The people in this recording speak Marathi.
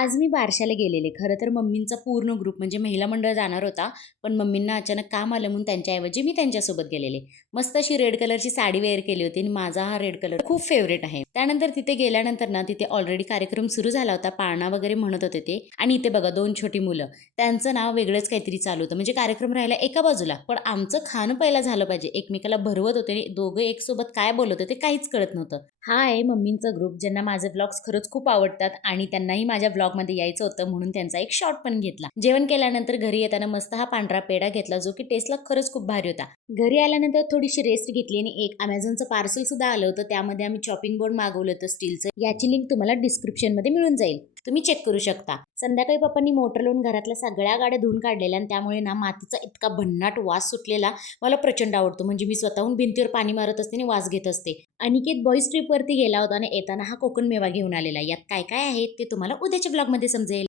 आज मी बारशाला गेलेले. खरं तर मम्मींचा पूर्ण ग्रुप म्हणजे महिला मंडळ जाणार होता पण मम्मींना अचानक काम आलं म्हणून त्यांच्याऐवजी मी त्यांच्यासोबत गेलेले. मस्त अशी रेड कलरची साडी वेअर केली होती आणि माझा हा रेड कलर खूप फेवरेट आहे. त्यानंतर तिथे गेल्यानंतर ना तिथे ऑलरेडी कार्यक्रम सुरू झाला होता पाळणा वगैरे म्हणत होते ते. आणि इथे बघा दोन छोटी मुलं. त्यांचं नाव वेगळंच काहीतरी चालू होतं. म्हणजे कार्यक्रम राहिला एका बाजूला. पण आमचं खाणं पहिला झालं पाहिजे. एकमेकाला भरवत होते आणि दोघं एक सोबत काय बोलत होते काहीच कळत नव्हतं. हा आहे मम्मींचा ग्रुप ज्यांना माझे ब्लॉग्स खरंच खूप आवडतात आणि त्यांनाही माझ्या ब्लॉगमध्ये यायचं होतं म्हणून त्यांचा एक शॉट पण घेतला. जेवण केल्यानंतर घरी येताना मस्त हा पांढरा पेढा घेतला जो की टेस्टला खरंच खूप भारी होता. घरी आल्यानंतर थोडीशी रेस्ट घेतली आणि एक अमेझॉनचं पार्सल सुद्धा आलं होतं. त्यामध्ये आम्ही चॉपिंग बोर्ड मागवलं होतं स्टीलचं याची लिंक तुम्हाला डिस्क्रिप्शनमध्ये मिळून जाईल. तुम्ही चेक करू शकता. संध्याकाळी पप्पांनी मोटर लावून घरातल्या सगळ्या गाड्या धुवून काढलेल्या आणि त्यामुळे ना मातीचा इतका भन्नाट वास सुटलेला मला प्रचंड आवडतो. म्हणजे मी स्वतःहून भिंतीवर पाणी मारत असते आणि वास घेत असते. अनिकेत बॉईज ट्रिपवरती गेला होता आणि येताना हा कोकण मेवा घेऊन आलेला. यात काय काय आहे ते तुम्हाला उद्याच्या ब्लॉगमध्ये समजेल.